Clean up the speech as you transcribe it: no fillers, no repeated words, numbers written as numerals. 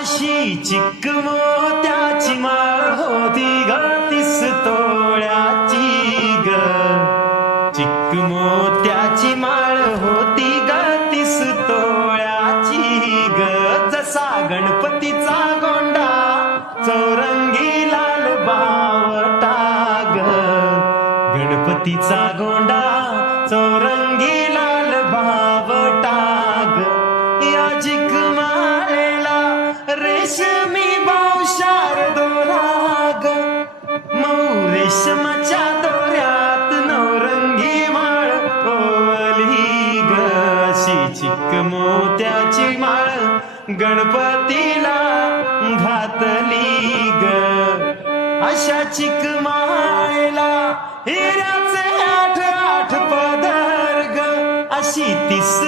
अशी चिक मोत्याची माळ होती ग 30 तोळ्याची ग. चिक मोत्याची माळ होती ग 30 तोळ्याची ग. जसा गणपतीचा गोंडा चौरंगी लाल बावटा ग. गणपतीचा गोंडा चौरंगी लाल बावटा ग. या चिक माळेला रेशमी बावशार दोरा ग. मऊ रेशमाच्या दोऱ्यात नवरंगी माळ ओवली ग. अशी चिक मोत्याची माळ गणपतीला घातली ग. अशा चिक माळेला हिऱ्याचे 8 8 पदर ग. अशी 30